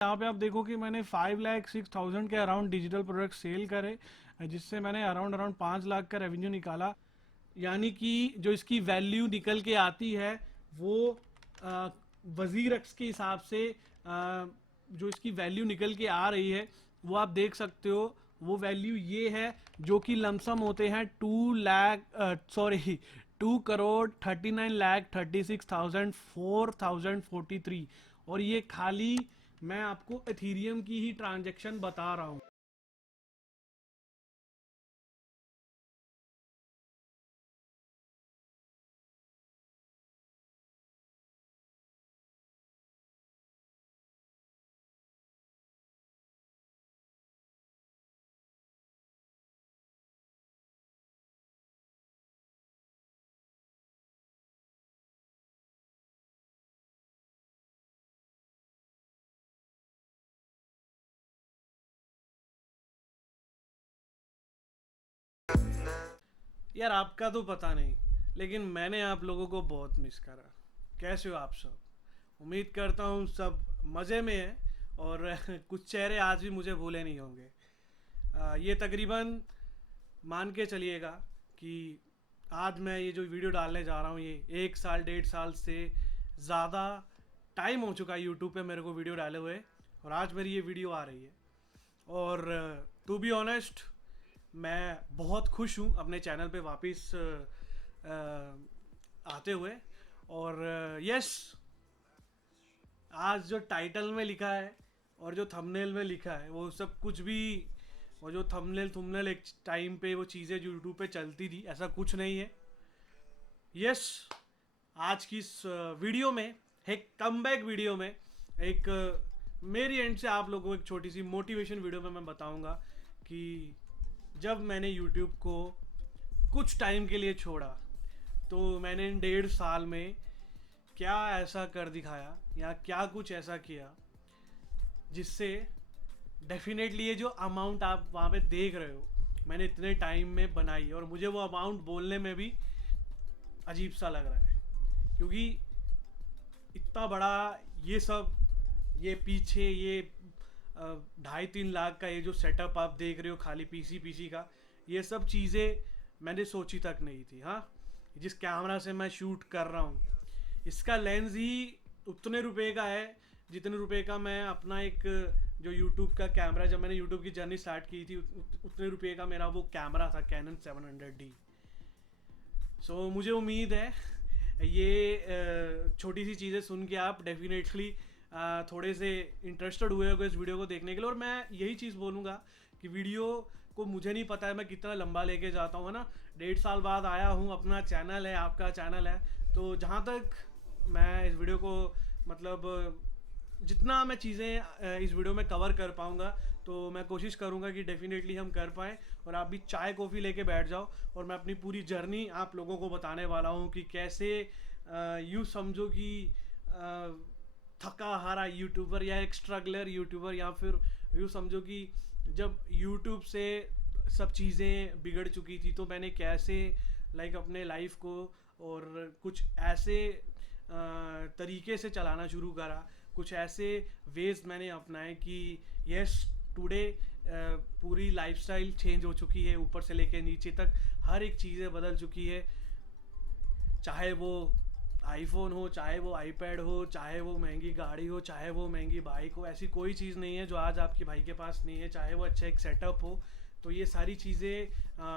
यहाँ पे आप देखो कि मैंने 5,06,000 के अराउंड डिजिटल प्रोडक्ट सेल करे, जिससे मैंने अराउंड अराउंड 5 लाख का रेवेन्यू निकाला। यानी कि जो इसकी वैल्यू निकल के आती है वो वजीर एक्स के हिसाब से जो इसकी वैल्यू निकल के आ रही है वो आप देख सकते हो। वो वैल्यू ये है जो कि लमसम होते हैं 2,39,36,4,043। और ये खाली मैं आपको एथीरियम की ही ट्रांजैक्शन बता रहा हूँ। यार आपका तो पता नहीं, लेकिन मैंने आप लोगों को बहुत मिस करा। कैसे हो आप सब? उम्मीद करता हूँ सब मज़े में हैं और कुछ चेहरे आज भी मुझे भूले नहीं होंगे। ये तकरीबन मान के चलिएगा कि आज मैं ये जो वीडियो डालने जा रहा हूँ ये 1 साल 1.5 साल से ज़्यादा टाइम हो चुका है यूट्यूब पे मेरे को वीडियो डाले हुए, और आज मेरी ये वीडियो आ रही है। और टू बी ऑनेस्ट मैं बहुत खुश हूँ अपने चैनल पे वापस आते हुए। और यस, आज जो टाइटल में लिखा है और जो थंबनेल में लिखा है वो सब कुछ भी, वो जो थंबनेल एक टाइम पे वो चीज़ें जो यूट्यूब पे चलती थी ऐसा कुछ नहीं है। यस, आज की इस वीडियो में, एक कमबैक वीडियो में, एक मेरी एंड से आप लोगों को एक छोटी सी मोटिवेशन वीडियो में मैं बताऊंगा कि जब मैंने यूट्यूब को कुछ टाइम के लिए छोड़ा तो मैंने इन 1.5 साल में क्या ऐसा कर दिखाया या क्या कुछ ऐसा किया जिससे डेफिनेटली ये जो अमाउंट आप वहाँ पे देख रहे हो मैंने इतने टाइम में बनाई, और मुझे वो अमाउंट बोलने में भी अजीब सा लग रहा है क्योंकि इतना बड़ा ये सब, ये पीछे ये 2.5-3 लाख का ये जो सेटअप आप देख रहे हो खाली पीसी का, ये सब चीज़ें मैंने सोची तक नहीं थी। हाँ, जिस कैमरा से मैं शूट कर रहा हूँ इसका लेंस ही उतने रुपए का है जितने रुपए का मैं अपना एक जो यूट्यूब का कैमरा, जब मैंने यूट्यूब की जर्नी स्टार्ट की थी उतने रुपए का मेरा वो कैमरा था, कैनन 700D। सो मुझे उम्मीद है ये छोटी सी चीज़ें सुन के आप डेफिनेटली थोड़े से इंटरेस्टेड हुए होगे इस वीडियो को देखने के लिए। और मैं यही चीज़ बोलूँगा कि वीडियो को मुझे नहीं पता है मैं कितना लंबा लेके जाता हूँ, है ना। 1.5 साल बाद आया हूँ, अपना चैनल है, आपका चैनल है, तो जहाँ तक मैं इस वीडियो को मतलब जितना मैं चीज़ें इस वीडियो में कवर कर पाऊँगा तो मैं कोशिश करूँगा कि डेफिनेटली हम कर पाएँ और आप भी चाय कॉफ़ी लेके बैठ जाओ और मैं अपनी पूरी जर्नी आप लोगों को बताने वाला हूँ कि कैसे यूँ समझो कि थका हारा यूट्यूबर या एक स्ट्रगलर यूट्यूबर, या फिर यूँ समझो कि जब यूट्यूब से सब चीज़ें बिगड़ चुकी थी तो मैंने कैसे लाइक अपने लाइफ को और कुछ ऐसे तरीके से चलाना शुरू करा, कुछ ऐसे वेज मैंने अपनाए कि यस टुडे पूरी लाइफस्टाइल चेंज हो चुकी है, ऊपर से लेके नीचे तक हर एक चीज़ें बदल चुकी है। चाहे वो आईफोन हो, चाहे वो आईपैड हो, चाहे वो महंगी गाड़ी हो, चाहे वो महंगी बाइक हो, ऐसी कोई चीज़ नहीं है जो आज आपके भाई के पास नहीं है। चाहे वो अच्छा एक सेटअप हो, तो ये सारी चीज़ें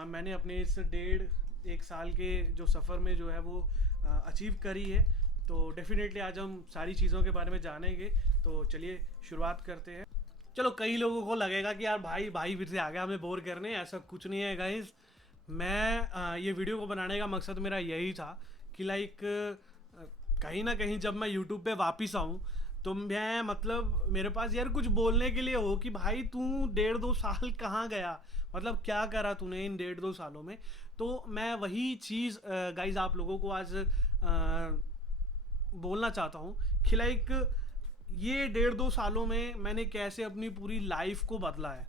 मैंने अपने इस 1.5 साल के जो सफ़र में जो है वो अचीव करी है। तो डेफिनेटली आज हम सारी चीज़ों के बारे में जानेंगे, तो चलिए शुरुआत करते हैं। चलो, कई लोगों को लगेगा कि यार भाई फिर से आ गया हमें बोर करने, ऐसा कुछ नहीं है गाइस। मैं ये वीडियो को बनाने का मकसद मेरा यही था कि लाइक कहीं ना कहीं जब मैं यूट्यूब पे वापस आऊँ तो मैं मतलब मेरे पास यार कुछ बोलने के लिए हो कि भाई तू 1.5-2 साल कहाँ गया, मतलब क्या करा तूने इन 1.5-2 सालों में। तो मैं वही चीज़ गाइज आप लोगों को आज बोलना चाहता हूँ कि लाइक ये 1.5-2 सालों में मैंने कैसे अपनी पूरी लाइफ को बदला है।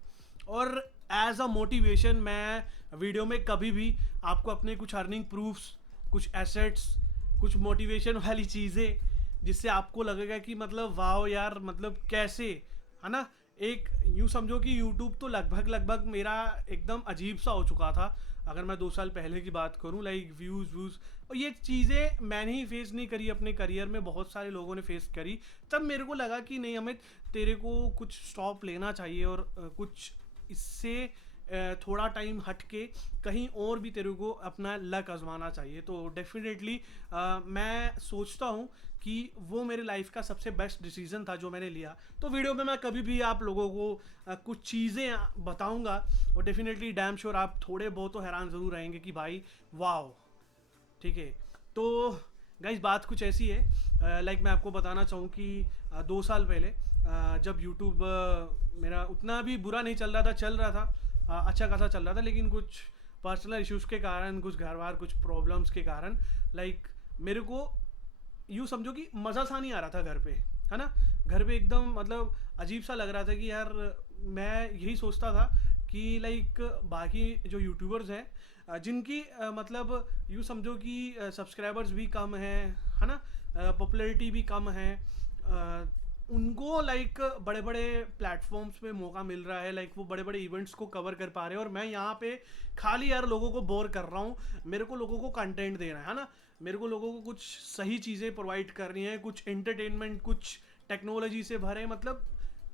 और एज अ मोटिवेशन मैं वीडियो में कभी भी आपको अपने कुछ अर्निंग प्रूफ्स, कुछ एसेट्स, कुछ मोटिवेशन वाली चीज़ें जिससे आपको लगेगा कि मतलब वाह यार, मतलब कैसे है ना। एक यूँ समझो कि यूट्यूब तो लगभग मेरा एकदम अजीब सा हो चुका था, अगर मैं 2 साल पहले की बात करूं, लाइक व्यूज़, और ये चीज़ें मैंने ही फेस नहीं करी अपने करियर में, बहुत सारे लोगों ने फेस करी। तब मेरे को लगा कि नहीं अमित, तेरे को कुछ स्टॉप लेना चाहिए और कुछ इससे थोड़ा टाइम हट के कहीं और भी तेरे को अपना लक आजमाना चाहिए। तो डेफिनेटली मैं सोचता हूँ कि वो मेरे लाइफ का सबसे बेस्ट डिसीजन था जो मैंने लिया। तो वीडियो में मैं कभी भी आप लोगों को कुछ चीज़ें बताऊंगा, और डेफिनेटली डैम श्योर आप थोड़े बहुत तो हैरान ज़रूर रहेंगे कि भाई वाओ, ठीक है। तो गाइस बात कुछ ऐसी है, लाइक मैं आपको बताना चाहूँ कि 2 साल पहले जब यूट्यूब मेरा उतना भी बुरा नहीं चल रहा था, चल रहा था, अच्छा खासा चल रहा था, लेकिन कुछ पर्सनल इश्यूज़ के कारण, कुछ घर बार कुछ प्रॉब्लम्स के कारण, लाइक मेरे को यूँ समझो कि मज़ा सा नहीं आ रहा था घर पे, है ना। घर पे एकदम मतलब अजीब सा लग रहा था कि यार, मैं यही सोचता था कि लाइक बाकी जो यूट्यूबर्स हैं जिनकी मतलब यूँ समझो कि सब्सक्राइबर्स भी कम हैं, है ना, पॉपुलैरिटी भी कम है, उनको लाइक बड़े बड़े प्लेटफॉर्म्स पे मौका मिल रहा है, लाइक वो बड़े बड़े इवेंट्स को कवर कर पा रहे हैं, और मैं यहाँ पे खाली यार लोगों को बोर कर रहा हूँ। मेरे को लोगों को कंटेंट देना है ना, मेरे को लोगों को कुछ सही चीज़ें प्रोवाइड करनी है, कुछ एंटरटेनमेंट, कुछ टेक्नोलॉजी से भरे, मतलब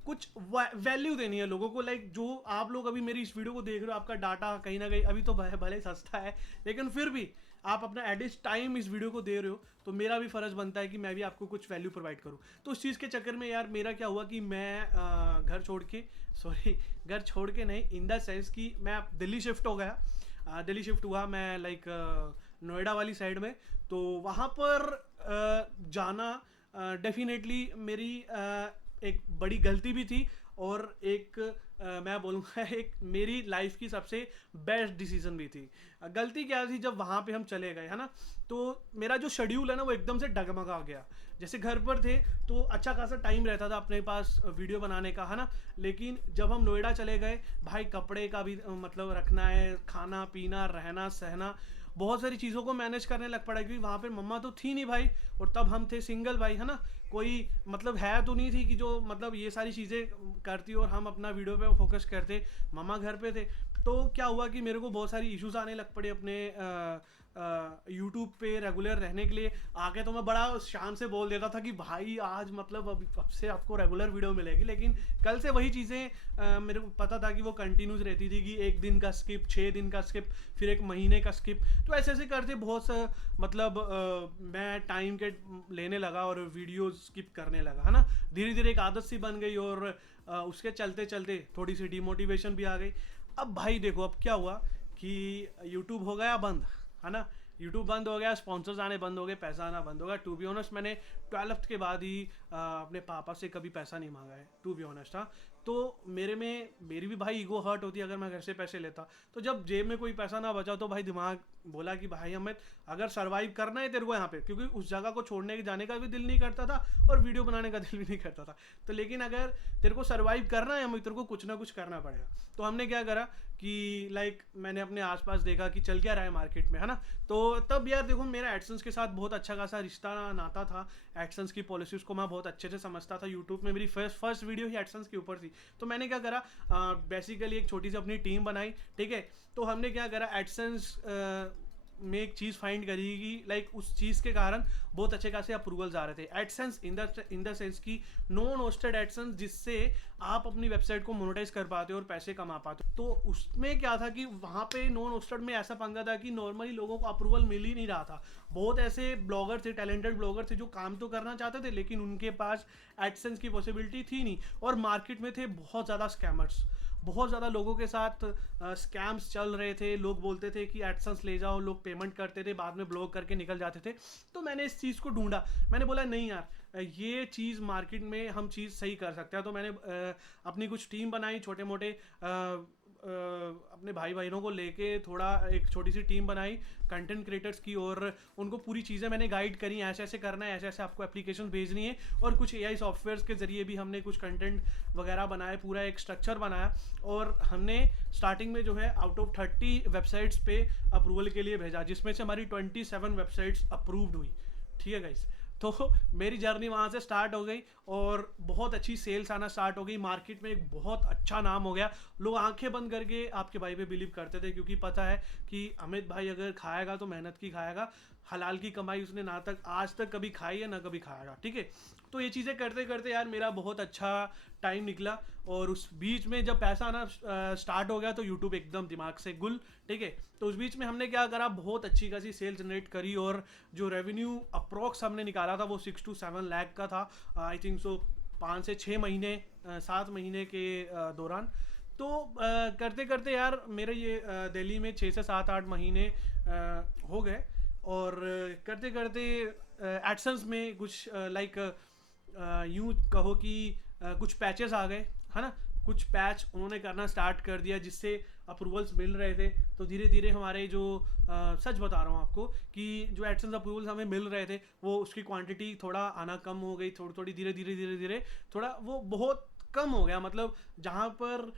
कुछ वैल्यू देनी है लोगों को। लाइक जो आप लोग अभी मेरी इस वीडियो को देख रहे हो, आपका डाटा कहीं ना कहीं अभी तो भले सस्ता है, लेकिन फिर भी आप अपना एडिट टाइम इस वीडियो को दे रहे हो, तो मेरा भी फ़र्ज़ बनता है कि मैं भी आपको कुछ वैल्यू प्रोवाइड करूँ। तो उस चीज़ के चक्कर में यार मेरा क्या हुआ कि मैं घर छोड़ के, सॉरी घर छोड़ के नहीं, इन द सेंस कि मैं दिल्ली शिफ्ट हो गया। दिल्ली शिफ्ट हुआ मैं, लाइक नोएडा वाली साइड में। तो वहाँ पर जाना डेफिनेटली मेरी एक बड़ी गलती भी थी, और एक मैं बोलूँगा एक मेरी लाइफ की सबसे बेस्ट डिसीजन भी थी। गलती क्या थी, जब वहाँ पे हम चले गए, है ना, तो मेरा जो शेड्यूल है ना वो एकदम से डगमगा गया। जैसे घर पर थे तो अच्छा खासा टाइम रहता था अपने पास वीडियो बनाने का, है ना, लेकिन जब हम नोएडा चले गए, भाई कपड़े का भी मतलब रखना है, खाना पीना, रहना सहना, बहुत सारी चीज़ों को मैनेज करने लग पड़ा, क्योंकि वहाँ पे मम्मा तो थी नहीं भाई, और तब हम थे सिंगल भाई, है ना, कोई मतलब है तो नहीं थी कि जो मतलब ये सारी चीज़ें करती और हम अपना वीडियो पे फोकस करते। मम्मा घर पे थे। तो क्या हुआ कि मेरे को बहुत सारी इश्यूज आने लग पड़े अपने यूट्यूब पे रेगुलर रहने के लिए। आगे तो मैं बड़ा शान से बोल देता था कि भाई आज मतलब अब से आपको रेगुलर वीडियो मिलेगी, लेकिन कल से वही चीज़ें मेरे को पता था कि वो कंटिन्यूस रहती थी, कि 1 दिन का स्किप, 6 दिन का स्किप, फिर 1 महीने का स्किप। तो ऐसे ऐसे करते बहुत सा मतलब मैं टाइम के लेने लगा और वीडियो स्किप करने लगा, है ना। धीरे धीरे एक आदत सी बन गई, और उसके चलते चलते थोड़ी सी डिमोटिवेशन भी आ गई। अब भाई देखो अब क्या हुआ कि यूट्यूब हो गया बंद, है ना, यूट्यूब बंद हो गया, स्पॉन्सर्स आने बंद हो गए, पैसा आना बंद हो गया। टू बी ऑनेस्ट मैंने 12th के बाद ही अपने पापा से कभी पैसा नहीं मांगा है, टू बी ऑनेस्ट। हाँ, तो मेरी भी भाई ईगो हर्ट होती अगर मैं घर से पैसे लेता। तो जब जेब में कोई पैसा ना बचा तो भाई दिमाग बोला कि भाई हमें अगर सर्वाइव करना है तेरे को यहाँ पे, क्योंकि उस जगह को छोड़ने के जाने का भी दिल नहीं करता था और वीडियो बनाने का दिल भी नहीं करता था। तो लेकिन अगर तेरे को सर्वाइव करना है हमें, तेरे को कुछ ना कुछ करना पड़ेगा। तो हमने क्या करा कि लाइक मैंने अपने आसपास देखा कि चल क्या रहा है मार्केट में, है ना। तो तब यार देखो मेरा एडसेंस के साथ बहुत अच्छा खासा रिश्ता नाता था। एडसेंस की पॉलिसीज़ को मैं बहुत अच्छे से समझता था। यूट्यूब में मेरी फर्स्ट वीडियो ही एडसेंस के ऊपर थी। तो मैंने क्या करा, बेसिकली एक छोटी सी अपनी टीम बनाई, ठीक है। तो हमने क्या करा, एडसेंस में एक चीज़ फाइंड करी कि लाइक उस चीज़ के कारण बहुत अच्छे खासे अप्रूवल्स आ रहे थे। एडसेंस इन द सेंस की नॉन होस्टेड एडसेंस, जिससे आप अपनी वेबसाइट को मोनेटाइज कर पाते हो और पैसे कमा पाते हो। तो उसमें क्या था कि वहाँ पे नॉन होस्टेड में ऐसा पंगा था कि नॉर्मली लोगों को अप्रूवल मिल ही नहीं रहा था। बहुत ऐसे ब्लॉगर थे, टैलेंटेड ब्लॉगर थे जो काम तो करना चाहते थे, लेकिन उनके पास एडसेंस की पॉसिबिलिटी थी नहीं। और मार्केट में थे बहुत ज़्यादा स्कैमर्स, बहुत ज़्यादा लोगों के साथ स्कैम्स चल रहे थे। लोग बोलते थे कि एडसेंस ले जाओ, लोग पेमेंट करते थे, बाद में ब्लॉक करके निकल जाते थे। तो मैंने इस चीज़ को ढूंढा, मैंने बोला नहीं यार ये चीज़ मार्केट में हम चीज़ सही कर सकते हैं। तो मैंने अपनी कुछ टीम बनाई, छोटे मोटे अपने भाई बहनों को लेके थोड़ा एक छोटी सी टीम बनाई कंटेंट क्रिएटर्स की, और उनको पूरी चीज़ें मैंने गाइड करी, ऐसे ऐसे करना है, ऐसे ऐसे आपको एप्लीकेशन भेजनी है। और कुछ AI सॉफ्टवेयर्स के ज़रिए भी हमने कुछ कंटेंट वगैरह बनाए, पूरा एक स्ट्रक्चर बनाया। और हमने स्टार्टिंग में जो है आउट ऑफ 30 वेबसाइट्स पे अप्रूवल के लिए भेजा, जिसमें से हमारी 27 वेबसाइट्स अप्रूव्ड हुई, ठीक है गाइस। तो मेरी जर्नी वहाँ से स्टार्ट हो गई और बहुत अच्छी सेल्स आना स्टार्ट हो गई, मार्केट में एक बहुत अच्छा नाम हो गया। लोग आंखें बंद करके आपके भाई पे बिलीव करते थे, क्योंकि पता है कि अमित भाई अगर खाएगा तो मेहनत की खाएगा, हलाल की कमाई उसने ना तक आज तक कभी खाई है ना कभी खाएगा, ठीक है। तो ये चीज़ें करते करते यार मेरा बहुत अच्छा टाइम निकला, और उस बीच में जब पैसा आना स्टार्ट हो गया तो यूट्यूब एकदम दिमाग से गुल, ठीक है। तो उस बीच में हमने क्या करा, बहुत अच्छी खासी सेल जनरेट करी, और जो रेवेन्यू अप्रॉक्स हमने निकाला था वो 6 to 7 लाख का था, आई थिंक सो 5 से 6 महीने 7 महीने के दौरान। तो करते करते यार मेरे ये दिल्ली में 6 से 7-8 महीने हो गए, और करते करते एडसेंस में कुछ लाइक यूँ कहो कि कुछ पैचेस आ गए, है ना, कुछ पैच उन्होंने करना स्टार्ट कर दिया जिससे अप्रूवल्स मिल रहे थे। तो धीरे धीरे हमारे जो सच बता रहा हूँ आपको कि जो एडसेंस अप्रूवल्स हमें मिल रहे थे वो उसकी क्वांटिटी थोड़ा आना कम हो गई, थोड़ी थोड़ी धीरे धीरे धीरे धीरे थोड़ा वो बहुत कम हो गया। मतलब जहाँ पर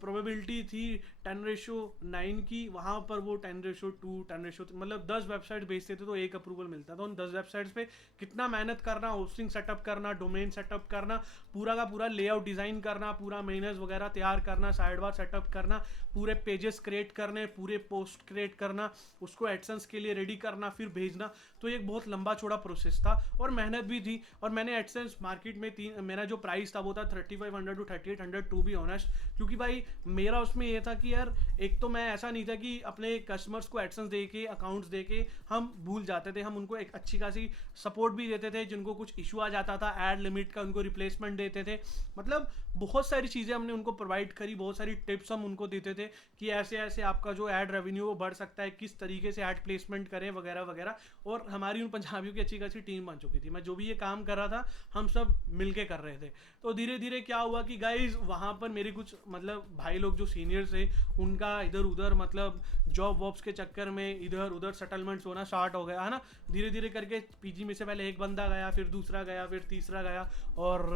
प्रोबेबिलिटी थी 10:9 की, वहाँ पर वो 10:2 10:3, मतलब 10 वेबसाइट भेजते थे तो एक अप्रूवल मिलता था। उन 10 वेबसाइट्स पे कितना मेहनत करना, होस्टिंग सेटअप करना, डोमेन सेटअप करना, पूरा का पूरा लेआउट डिज़ाइन करना, पूरा मेन्यूज वगैरह तैयार करना, साइड बार सेटअप करना, पूरे पेजेस क्रिएट करने, पूरे पोस्ट क्रिएट करना, उसको एडसेंस के लिए रेडी करना, फिर भेजना। तो एक बहुत लंबा चौड़ा प्रोसेस था और मेहनत भी थी। और मैंने एडसेंस मार्केट में मेरा जो प्राइस था वो था 3500 to 3800 टू बी ऑनेस्ट, क्योंकि भाई मेरा उसमें ये था कि यार एक तो मैं ऐसा नहीं था कि अपने कस्टमर्स को एडसेंस दे के, अकाउंट्स दे के हम भूल जाते थे। हम उनको एक अच्छी खासी सपोर्ट भी देते थे, जिनको कुछ इशू आ जाता था ऐड लिमिट का उनको रिप्लेसमेंट देते थे। मतलब बहुत सारी चीज़ें हमने उनको प्रोवाइड करी, बहुत सारी टिप्स हम उनको देते थे कि ऐसे ऐसे आपका जो ऐड रेवेन्यू वो बढ़ सकता है, किस तरीके से ऐड प्लेसमेंट करें वगैरह वगैरह। और हमारी उन पंजाबियों की अच्छी खासी टीम बन चुकी थी। मैं जो भी ये काम कर रहा था हम सब मिलके कर रहे थे। तो धीरे धीरे क्या हुआ कि गाइज वहाँ पर मेरे कुछ मतलब भाई लोग जो सीनियर्स थे उनका इधर उधर मतलब जॉब वॉब्स के चक्कर में इधर उधर सेटलमेंट्स होना स्टार्ट हो गया, है ना। धीरे धीरे करके पीजी में से पहले एक बंदा गया, फिर दूसरा गया, फिर तीसरा गया, और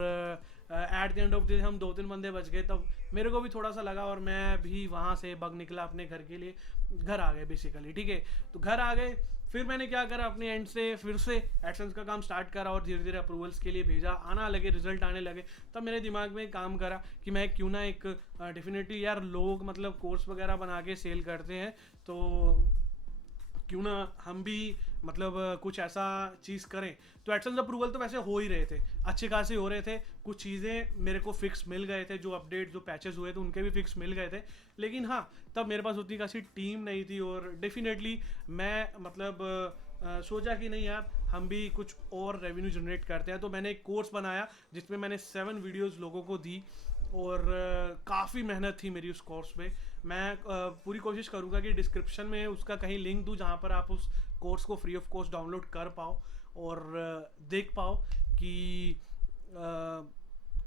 at the end of the day हम 2-3 बंदे बच गए। तब मेरे को भी थोड़ा सा लगा और मैं भी वहाँ से बग निकला अपने घर के लिए, घर आ गए बेसिकली, ठीक है। तो घर आ गए, फिर मैंने क्या करा अपने एंड से फिर से एडसेंस का काम स्टार्ट करा और धीरे धीरे अप्रूवल्स के लिए भेजा, आना लगे, रिजल्ट आने लगे। तब मेरे दिमाग में काम करा कि मैं क्यों ना एक डेफिनेटली यार लोग मतलब कोर्स वगैरह बना के सेल करते हैं, तो क्यों ना हम भी मतलब कुछ ऐसा चीज़ करें। तो एडसेंस अप्रूवल तो वैसे हो ही रहे थे, अच्छे खासे हो रहे थे। कुछ चीज़ें मेरे को फिक्स मिल गए थे, जो अपडेट जो पैचेस हुए थे उनके भी फिक्स मिल गए थे। लेकिन हाँ, तब मेरे पास उतनी खासी टीम नहीं थी और डेफिनेटली मैं मतलब सोचा कि नहीं यार हम भी कुछ और रेवेन्यू जनरेट करते हैं। तो मैंने एक कोर्स बनाया जिसमें मैंने 7 वीडियोस लोगों को दी और काफ़ी मेहनत थी मेरी उस कोर्स पे। मैं पूरी कोशिश करूँगा कि डिस्क्रिप्शन में उसका कहीं लिंक दूँ जहाँ पर आप उस कोर्स को फ्री ऑफ कॉस्ट डाउनलोड कर पाओ और देख पाओ कि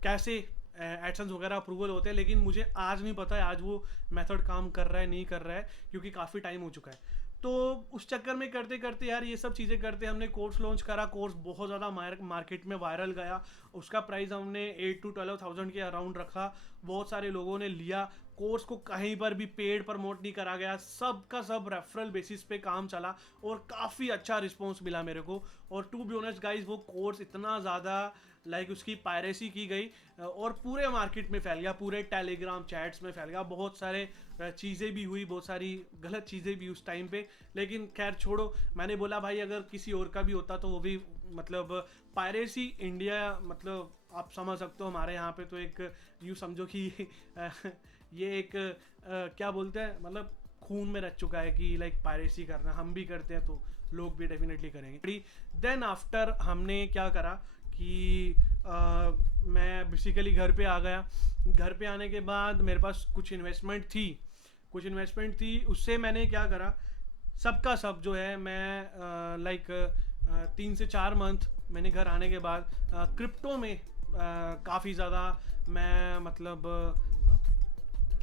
कैसे एडसेंस वगैरह अप्रूवल होते हैं। लेकिन मुझे आज नहीं पता है आज वो मेथड काम कर रहा है नहीं कर रहा है, क्योंकि काफ़ी टाइम हो चुका है। तो उस चक्कर में करते करते यार ये सब चीज़ें करते हमने कोर्स लॉन्च करा। कोर्स बहुत ज़्यादा मार्केट में वायरल गया। उसका प्राइस हमने 8 to 12,000 के अराउंड रखा। बहुत सारे लोगों ने लिया। कोर्स को कहीं पर भी पेड प्रमोट नहीं करा गया, सब का सब रेफरल बेसिस पे काम चला और काफ़ी अच्छा रिस्पॉन्स मिला मेरे को। और टू बी ऑनेस्ट गाइज वो कोर्स इतना ज़्यादा लाइक उसकी पायरेसी की गई और पूरे मार्केट में फैल गया, पूरे टेलीग्राम चैट्स में फैल गया। बहुत सारे चीज़ें भी हुई, बहुत सारी गलत चीज़ें भी उस टाइम पे। लेकिन खैर छोड़ो, मैंने बोला भाई अगर किसी और का भी होता तो वो भी मतलब पायरेसी इंडिया मतलब आप समझ सकते हो हमारे यहाँ पे तो एक यूँ समझो कि ये एक क्या बोलते हैं मतलब खून में रच चुका है कि लाइक पायरेसी करना। हम भी करते हैं तो लोग भी डेफिनेटली करेंगे। देन आफ्टर हमने क्या करा कि मैं बेसिकली घर पे आ गया। घर पे आने के बाद मेरे पास कुछ इन्वेस्टमेंट थी, उससे मैंने क्या करा, सबका सब जो है मैं लाइक 3 से 4 मंथ मैंने घर आने के बाद क्रिप्टो में काफ़ी ज़्यादा मैं मतलब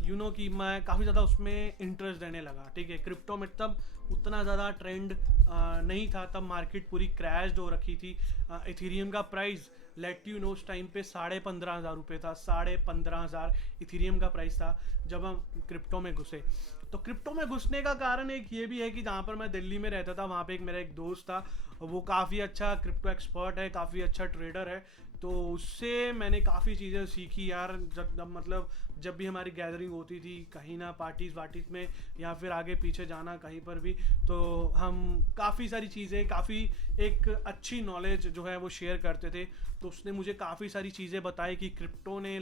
यू नो कि मैं काफ़ी ज़्यादा उसमें इंटरेस्ट देने लगा। ठीक है, क्रिप्टो में तब उतना ज़्यादा ट्रेंड नहीं था, तब मार्केट पूरी क्रैश्ड हो रखी थी। इथेरियम का प्राइस लेट यू नो उस टाइम पे 15,500 रुपये था, 15,500 इथीरियम का प्राइस था जब हम क्रिप्टो में घुसे। तो क्रिप्टो में घुसने का कारण एक ये भी है कि जहाँ पर मैं दिल्ली में रहता था वहाँ पे मेरा एक दोस्त था, वो काफ़ी अच्छा क्रिप्टो एक्सपर्ट है, काफ़ी अच्छा ट्रेडर है। तो उससे मैंने काफ़ी चीज़ें सीखी यार। जब भी हमारी गैदरिंग होती थी कहीं ना, पार्टीज वार्टीज में या फिर आगे पीछे जाना कहीं पर भी, तो हम काफ़ी सारी चीज़ें, काफ़ी एक अच्छी नॉलेज जो है वो शेयर करते थे। तो उसने मुझे काफ़ी सारी चीज़ें बताई कि क्रिप्टो ने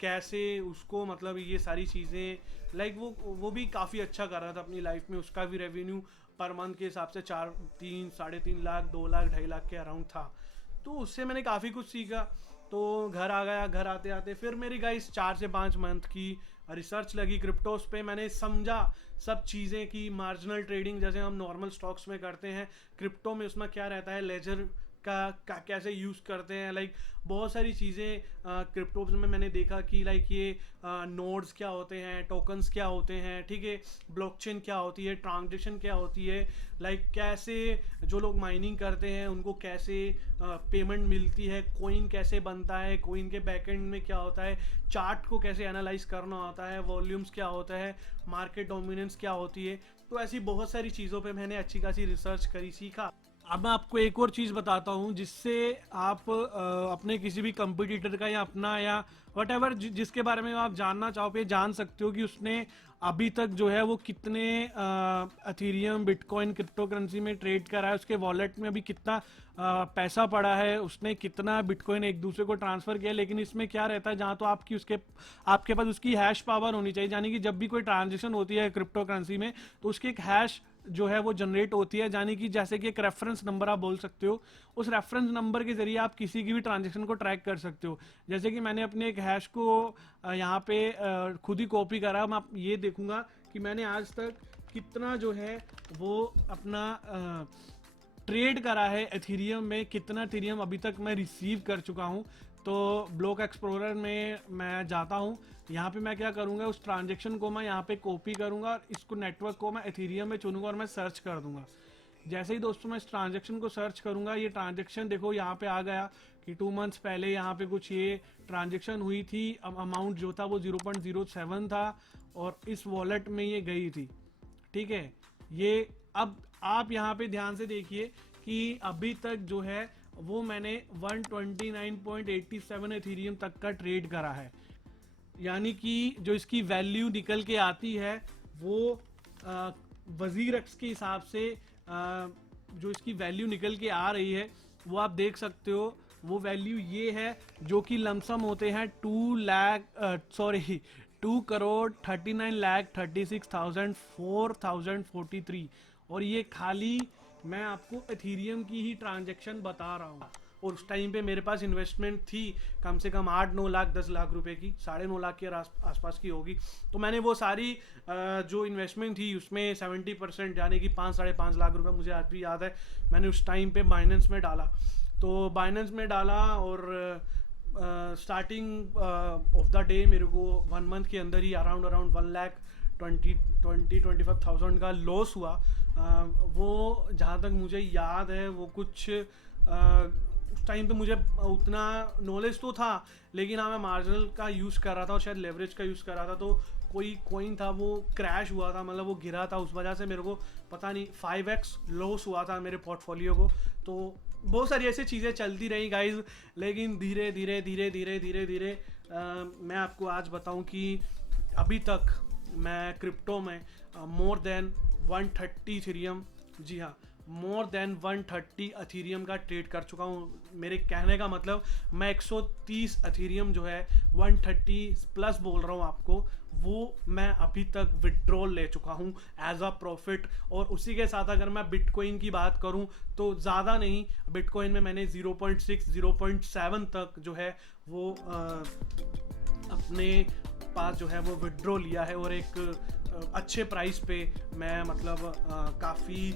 कैसे उसको ये सारी चीज़ें वो भी काफ़ी अच्छा कर रहा था अपनी लाइफ में। उसका भी रेवेन्यू पर मंथ के हिसाब से 3 3.5 लाख 2 लाख 2.5 लाख के अराउंड था। तो उससे मैंने काफ़ी कुछ सीखा। तो घर आ गया, घर आते आते फिर मेरी गाइस 4 से 5 मंथ की रिसर्च लगी क्रिप्टोस पे। मैंने समझा सब चीज़ें कि मार्जिनल ट्रेडिंग जैसे हम नॉर्मल स्टॉक्स में करते हैं, क्रिप्टो में उसमें क्या रहता है, लेजर का कैसे यूज़ करते हैं। बहुत सारी चीज़ें क्रिप्टो में मैंने देखा कि ये नोड्स क्या होते हैं, टोकन्स क्या होते हैं, ठीक है, ब्लॉकचेन क्या होती है, ट्रांजेक्शन क्या होती है, कैसे जो लोग माइनिंग करते हैं उनको कैसे पेमेंट मिलती है, कोइन कैसे बनता है, कोइन के बैकएंड में क्या होता है, चार्ट को कैसे एनालाइज करना होता है, वॉल्यूम्स क्या होता है, मार्केट डोमिनेंस क्या होती है। तो ऐसी बहुत सारी चीज़ों पे मैंने अच्छी खासी रिसर्च करी, सीखा। अब मैं आपको एक और चीज़ बताता हूँ जिससे आप अपने किसी भी कंपटीटर का या अपना या वट जिसके बारे में आप जानना चाहो पे जान सकते हो कि उसने अभी तक जो है वो कितने एथेरियम, बिटकॉइन, क्रिप्टो करेंसी में ट्रेड करा है, उसके वॉलेट में अभी कितना पैसा पड़ा है, उसने कितना बिटकॉइन एक दूसरे को ट्रांसफ़र किया। लेकिन इसमें क्या रहता है, जहाँ तो आपके पास उसकी हैश पावर होनी चाहिए, यानी कि जब भी कोई ट्रांजेक्शन होती है क्रिप्टो करेंसी में तो उसकी एक हैश जो है वो जनरेट होती है, यानी कि जैसे कि एक रेफरेंस नंबर आप बोल सकते हो। उस रेफरेंस नंबर के जरिए आप किसी की भी ट्रांजेक्शन को ट्रैक कर सकते हो। जैसे कि मैंने अपने एक हैश को यहाँ पे खुद ही कॉपी करा। मैं ये देखूंगा कि मैंने आज तक कितना जो है वो अपना ट्रेड करा है एथेरियम में, कितना एथेरियम अभी तक मैं रिसीव कर चुका हूँ। तो ब्लॉक एक्सप्लोरर में मैं जाता हूँ, यहाँ पे मैं क्या करूँगा, उस ट्रांजेक्शन को मैं यहाँ पे कॉपी करूँगा और इसको नेटवर्क को मैं एथेरियम में चुनूंगा और मैं सर्च कर दूंगा। जैसे ही दोस्तों मैं इस ट्रांजेक्शन को सर्च करूँगा, ये ट्रांजेक्शन देखो यहाँ पे आ गया कि 2 मंथ्स पहले यहाँ पे कुछ ये ट्रांजेक्शन हुई थी। अब अमाउंट जो था वो 0.07 था और इस वॉलेट में ये गई थी, ठीक है। ये अब आप यहाँ पे ध्यान से देखिए कि अभी तक जो है वो मैंने 129.87 एथेरियम तक का ट्रेड करा है। यानी कि जो इसकी वैल्यू निकल के आती है वो वजीर एक्स के हिसाब से जो इसकी वैल्यू निकल के आ रही है वो आप देख सकते हो। वो वैल्यू ये है जो कि लमसम होते हैं 2,39,36,443। और ये खाली मैं आपको एथेरियम की ही ट्रांजैक्शन बता रहा हूँ। और उस टाइम पे मेरे पास इन्वेस्टमेंट थी कम से कम 8-9 लाख 10 लाख रुपए की, 9.5 लाख के आसपास की होगी। तो मैंने वो सारी जो इन्वेस्टमेंट थी उसमें 70% यानी कि 5-5.5 लाख रुपए, मुझे आज भी याद है, मैंने उस टाइम पे बाइनेंस में डाला। तो बाइनेंस में डाला और स्टार्टिंग ऑफ द डे मेरे को 1 मंथ के अंदर ही अराउंड 1,20,25,000 का लॉस हुआ। वो जहाँ तक मुझे याद है वो कुछ उस टाइम पे मुझे उतना नॉलेज तो था, लेकिन हाँ मैं मार्जिनल का यूज़ कर रहा था और शायद लेवरेज का यूज़ कर रहा था। तो कोई कॉइन था वो क्रैश हुआ था, वो गिरा था, उस वजह से मेरे को पता नहीं 5x लॉस हुआ था मेरे पोर्टफोलियो को। तो बहुत सारी ऐसी चीज़ें चलती रही गाइज, लेकिन धीरे धीरे धीरे धीरे धीरे धीरे मैं आपको आज बताऊं कि अभी तक मैं क्रिप्टो में मोर देन 130 इथेरियम, जी हाँ मोर देन 130 एथेरियम का ट्रेड कर चुका हूँ। मेरे कहने का मतलब मैं 130 एथेरियम जो है 130 प्लस बोल रहा हूँ आपको, वो मैं अभी तक विड्रॉल ले चुका हूँ एज अ प्रॉफिट। और उसी के साथ अगर मैं बिटकॉइन की बात करूँ तो ज़्यादा नहीं, बिटकॉइन में मैंने 0.6 0.7 तक जो है वो अपने पास जो है वो विड्रॉ लिया है। और एक अच्छे प्राइस पे मैं काफ़ी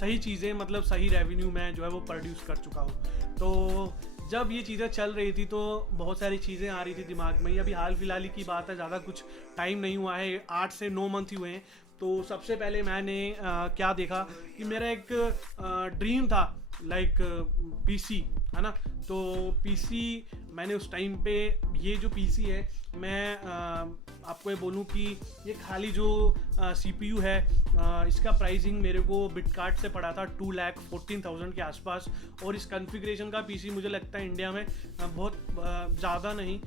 सही चीज़ें सही रेवेन्यू में जो है वो प्रोड्यूस कर चुका हूँ। तो जब ये चीज़ें चल रही थी तो बहुत सारी चीज़ें आ रही थी दिमाग में। अभी हाल फिलहाल की बात है, ज़्यादा कुछ टाइम नहीं हुआ है, 8 से 9 मंथ ही हुए हैं। तो सबसे पहले मैंने क्या देखा कि मेरा एक ड्रीम था लाइक पीसी, है ना। तो पीसी मैंने उस टाइम पे, ये जो पीसी है मैं आपको ये बोलूँ कि ये खाली जो CPU है इसका प्राइसिंग मेरे को बिटकार्ट से पड़ा था 2,14,000 के आसपास। और इस कॉन्फ़िगरेशन का पीसी मुझे लगता है इंडिया में बहुत ज़्यादा नहीं,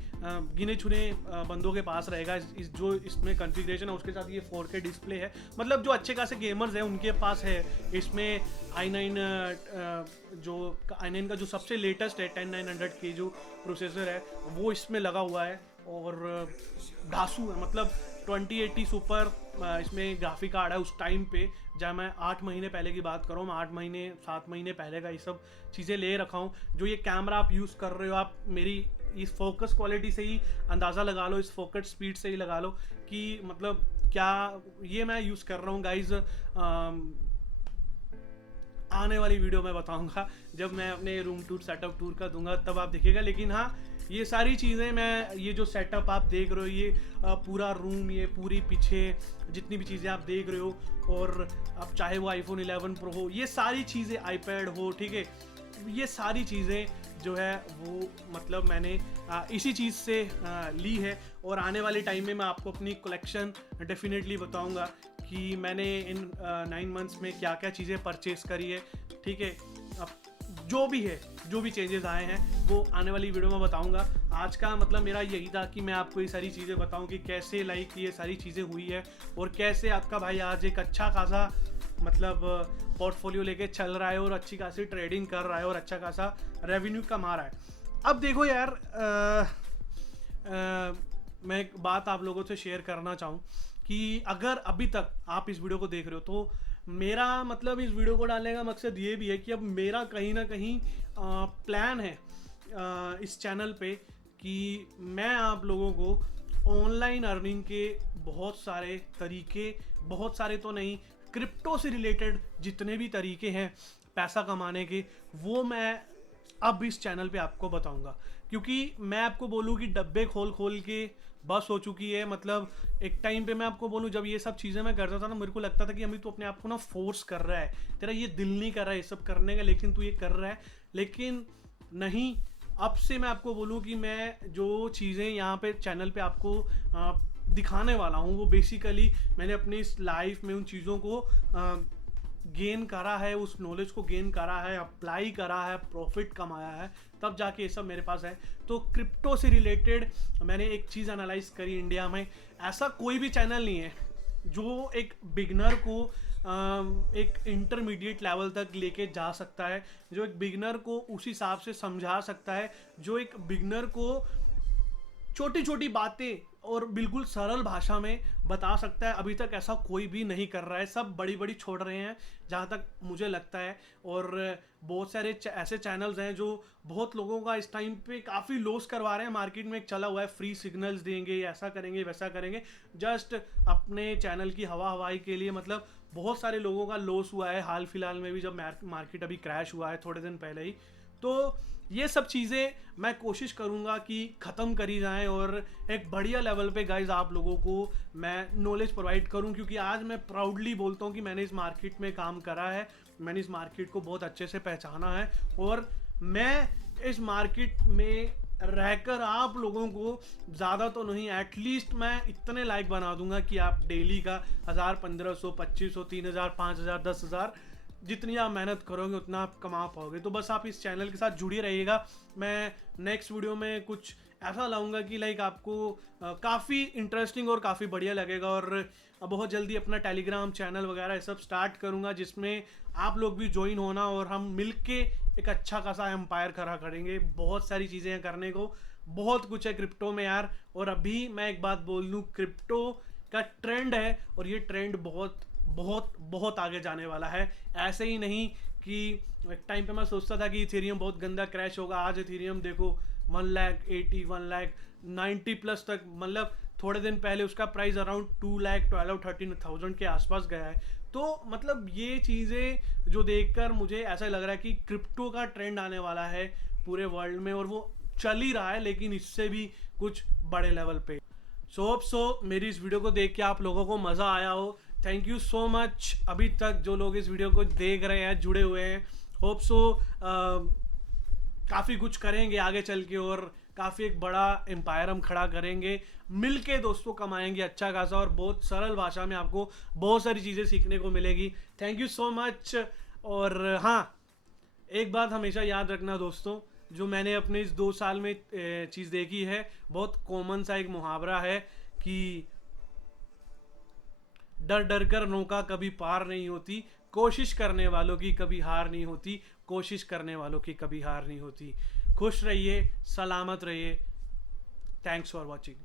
गिने चुने बंदों के पास रहेगा। इस जो इसमें कॉन्फ़िगरेशन है उसके साथ ये 4K डिस्प्ले है, मतलब जो अच्छे खासे गेमर्स हैं उनके पास है। इसमें i9 का जो सबसे लेटेस्ट है 10900K जो प्रोसेसर है वो इसमें लगा हुआ है। और धासु है, मतलब 2080 सुपर इसमें ग्राफिक कार्ड है। उस टाइम पे जब मैं 8 महीने पहले की बात कर रहा हूँ, मैं 8 महीने 7 महीने पहले का ये सब चीज़ें ले रखा हूँ। जो ये कैमरा आप यूज़ कर रहे हो, आप मेरी इस फोकस क्वालिटी से ही अंदाज़ा लगा लो, इस फोकस स्पीड से ही लगा लो कि मतलब क्या ये मैं यूज़ कर रहा हूँ गाइज। आने वाली वीडियो में बताऊंगा जब मैं अपने रूम टूर सेटअप टूर का दूंगा, तब आप देखिएगा। लेकिन हाँ, ये सारी चीज़ें मैं, ये जो सेटअप आप देख रहे हो, ये पूरा रूम, ये पूरी पीछे जितनी भी चीज़ें आप देख रहे हो, और अब चाहे वो iPhone 11 Pro हो, ये सारी चीज़ें, iPad हो, ठीक है, ये सारी चीज़ें जो है वो मतलब मैंने इसी चीज़ से ली है। और आने वाले टाइम में मैं आपको अपनी कलेक्शन डेफिनेटली बताऊंगा कि मैंने इन 9 मंथ्स में क्या क्या चीज़ें परचेस करी है, ठीक है। अब जो भी है, जो भी चेंजेस आए हैं वो आने वाली वीडियो में बताऊंगा। आज का मतलब मेरा यही था कि मैं आपको ये सारी चीज़ें बताऊं कि कैसे लाइक ये सारी चीज़ें हुई है, और कैसे आपका भाई आज एक अच्छा खासा मतलब पोर्टफोलियो लेके चल रहा है, और अच्छी खासी ट्रेडिंग कर रहा है, और अच्छा खासा रेवेन्यू कमा रहा है। अब देखो यार, मैं एक बात आप लोगों से शेयर करना चाहूँ कि अगर अभी तक आप इस वीडियो को देख रहे हो, तो मेरा मतलब इस वीडियो को डालने का मकसद ये भी है कि अब मेरा कहीं ना कहीं प्लान है इस चैनल पे कि मैं आप लोगों को ऑनलाइन अर्निंग के बहुत सारे तरीके, बहुत सारे तो नहीं, क्रिप्टो से रिलेटेड जितने भी तरीके हैं पैसा कमाने के, वो मैं अब इस चैनल पे आपको बताऊंगा। क्योंकि मैं आपको बोलूँ कि डब्बे खोल खोल के बस हो चुकी है। मतलब एक टाइम पे मैं आपको बोलूँ, जब ये सब चीज़ें मैं करता था ना, मेरे को लगता था कि अभी तू अपने आप को ना फोर्स कर रहा है, तेरा ये दिल नहीं कर रहा है ये सब करने का, लेकिन तू ये कर रहा है। लेकिन नहीं, अब से मैं आपको बोलूँ कि मैं जो चीज़ें यहाँ पे चैनल पे आपको दिखाने वाला हूँ, वो बेसिकली मैंने अपनी इस लाइफ में उन चीज़ों को गेन करा है, उस नॉलेज को गेन करा है, अप्लाई करा है, प्रॉफिट कमाया है, तब जाके ये सब मेरे पास है। तो क्रिप्टो से रिलेटेड मैंने एक चीज़ एनालाइज करी, इंडिया में ऐसा कोई भी चैनल नहीं है जो एक बिगनर को एक इंटरमीडिएट लेवल तक लेके जा सकता है, जो एक बिगनर को उस हिसाब से समझा सकता है, जो एक बिगनर को छोटी छोटी बातें और बिल्कुल सरल भाषा में बता सकता है। अभी तक ऐसा कोई भी नहीं कर रहा है, सब बड़ी बड़ी छोड़ रहे हैं जहाँ तक मुझे लगता है। और बहुत सारे ऐसे चैनल्स हैं जो बहुत लोगों का इस टाइम पे काफ़ी लॉस करवा रहे हैं। मार्केट में एक चला हुआ है, फ्री सिग्नल्स देंगे, ऐसा करेंगे, वैसा करेंगे, जस्ट अपने चैनल की हवा हवाई के लिए। मतलब बहुत सारे लोगों का लॉस हुआ है हाल फिलहाल में भी, जब मार्केट अभी क्रैश हुआ है थोड़े दिन पहले ही। तो ये सब चीज़ें मैं कोशिश करूँगा कि ख़त्म करी जाएं, और एक बढ़िया लेवल पे गाइज आप लोगों को मैं नॉलेज प्रोवाइड करूँ। क्योंकि आज मैं प्राउडली बोलता हूँ कि मैंने इस मार्केट में काम करा है, मैंने इस मार्केट को बहुत अच्छे से पहचाना है, और मैं इस मार्केट में रहकर आप लोगों को ज़्यादा तो नहीं, एटलीस्ट मैं इतने लाइक बना दूंगा कि आप डेली का 1000, 1500, 2500, 3000, 5000, 10,000 जितनी आप मेहनत करोगे उतना आप कमा पाओगे। तो बस आप इस चैनल के साथ जुड़े रहिएगा। मैं नेक्स्ट वीडियो में कुछ ऐसा लाऊंगा कि लाइक आपको काफ़ी इंटरेस्टिंग और काफ़ी बढ़िया लगेगा। और बहुत जल्दी अपना टेलीग्राम चैनल वगैरह ये सब स्टार्ट करूंगा, जिसमें आप लोग भी ज्वाइन होना, और हम मिलके एक अच्छा खासा एम्पायर खड़ा करेंगे। बहुत सारी चीज़ें हैं करने को, बहुत कुछ है क्रिप्टो में यार। और अभी मैं एक बात बोल दूँ, क्रिप्टो का ट्रेंड है, और ये ट्रेंड बहुत बहुत बहुत आगे जाने वाला है। ऐसे ही नहीं कि एक टाइम पे मैं सोचता था कि इथेरियम बहुत गंदा क्रैश होगा, आज इथेरियम देखो 1,80,000, 1,90,000 प्लस तक, मतलब थोड़े दिन पहले उसका प्राइस अराउंड 2,12,000, 13,000 के आसपास गया है। तो मतलब ये चीज़ें जो देखकर मुझे ऐसा लग रहा है कि क्रिप्टो का ट्रेंड आने वाला है पूरे वर्ल्ड में, और वो चल ही रहा है, लेकिन इससे भी कुछ बड़े लेवल पे। सो मेरी इस वीडियो को देख के आप लोगों को मज़ा आया हो। थैंक यू सो मच अभी तक जो लोग इस वीडियो को देख रहे हैं, जुड़े हुए हैं, होप सो काफ़ी कुछ करेंगे आगे चल के, और काफ़ी एक बड़ा एम्पायर हम खड़ा करेंगे मिल के दोस्तों, कमाएंगे अच्छा खासा, और बहुत सरल भाषा में आपको बहुत सारी चीज़ें सीखने को मिलेगी। Thank you so much. और हाँ, एक बात हमेशा याद रखना दोस्तों, जो मैंने अपने इस 2 साल में चीज़ देखी है, बहुत कॉमन सा एक मुहावरा है कि डर डर कर नौका कभी पार नहीं होती, कोशिश करने वालों की कभी हार नहीं होती, कोशिश करने वालों की कभी हार नहीं होती। खुश रहिए, सलामत रहिए। Thanks for watching.